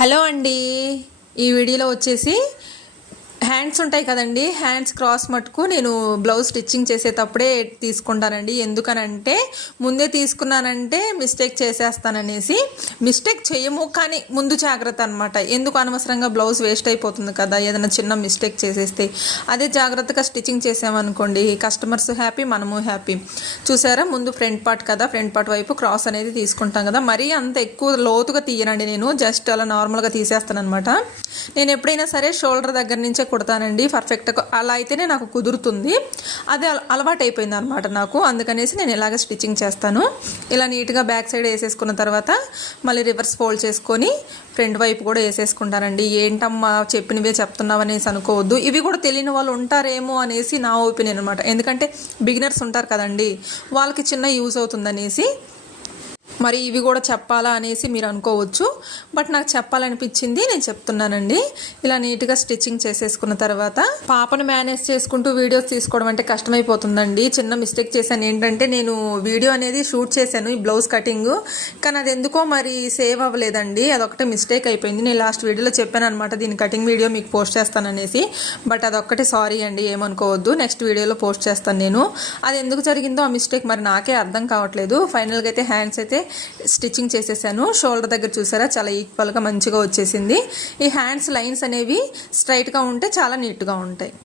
Hello అండి, ఈ వీడియోలో వచ్చేసి హ్యాండ్స్ ఉంటాయి కదండి, హ్యాండ్స్ క్రాస్ మట్టుకు నేను బ్లౌజ్ స్టిచ్చింగ్ చేసేటప్పుడే తీసుకుంటానండి. ఎందుకనంటే ముందే తీసుకున్నానంటే మిస్టేక్ చేసేస్తాననేసి. మిస్టేక్ చేయము కానీ ముందు జాగ్రత్త అనమాట. ఎందుకు అనవసరంగా బ్లౌజ్ వేస్ట్ అయిపోతుంది కదా ఏదైనా చిన్న మిస్టేక్ చేసేస్తే. అదే జాగ్రత్తగా స్టిచ్చింగ్ చేసామనుకోండి, కస్టమర్స్ హ్యాపీ, మనము హ్యాపీ. చూసారా, ముందు ఫ్రంట్ పార్ట్ కదా, ఫ్రంట్ పార్ట్ వైపు క్రాస్ అనేది తీసుకుంటాం కదా. మరీ అంత ఎక్కువ లోతుగా తీయనండి, నేను జస్ట్ అలా నార్మల్గా తీసేస్తాను అనమాట. నేను ఎప్పుడైనా సరే షోల్డర్ దగ్గర నుంచే కుడతానండి పర్ఫెక్ట్గా. అలా అయితేనే నాకు కుదురుతుంది. అది అలవాటు అయిపోయింది అనమాట నాకు. అందుకనేసి నేను ఇలాగ స్టిచ్చింగ్ చేస్తాను. ఇలా నీట్గా బ్యాక్ సైడ్ వేసేసుకున్న తర్వాత మళ్ళీ రివర్స్ ఫోల్డ్ చేసుకొని ఫ్రంట్ వైపు కూడా వేసేసుకుంటానండి. ఏంటమ్మా చెప్పినవే చెప్తున్నావు అనేసి అనుకోవద్దు. ఇవి కూడా తెలియని వాళ్ళు ఉంటారేమో అనేసి నా ఒపీనియన్ అనమాట. ఎందుకంటే బిగినర్స్ ఉంటారు కదండి, వాళ్ళకి చిన్న యూజ్ అవుతుందనేసి. మరి ఇవి కూడా చెప్పాలా అనేసి మీరు అనుకోవచ్చు, బట్ నాకు చెప్పాలనిపించింది, నేను చెప్తున్నానండి. ఇలా నీట్గా స్టిచ్చింగ్ చేసేసుకున్న తర్వాత పాపను మేనేజ్ చేసుకుంటూ వీడియోస్ తీసుకోవడం అంటే కష్టమైపోతుందండి. చిన్న మిస్టేక్ చేశాను. ఏంటంటే నేను వీడియో అనేది షూట్ చేశాను, ఈ బ్లౌజ్ కటింగ్, కానీ అది ఎందుకో మరి సేవ్ అవ్వలేదండి. అదొకటే మిస్టేక్ అయిపోయింది. నేను లాస్ట్ వీడియోలో చెప్పాను అనమాట, దీని కటింగ్ వీడియో మీకు పోస్ట్ చేస్తాననేసి. బట్ అదొక్కటి సారీ అండి, ఏమనుకోవద్దు. నెక్స్ట్ వీడియోలో పోస్ట్ చేస్తాను నేను. అది ఎందుకు జరిగిందో ఆ మిస్టేక్ మరి నాకే అర్థం కావట్లేదు. ఫైనల్గా అయితే హ్యాండ్స్ అయితే స్టిచ్చింగ్ చేసేసాను. షోల్డర్ దగ్గర చూసారా, చాలా ఈక్వల్గా మంచిగా వచ్చేసింది. ఈ హ్యాండ్స్ లైన్స్ అనేవి స్ట్రైట్గా ఉంటే చాలా నీట్గా ఉంటాయి.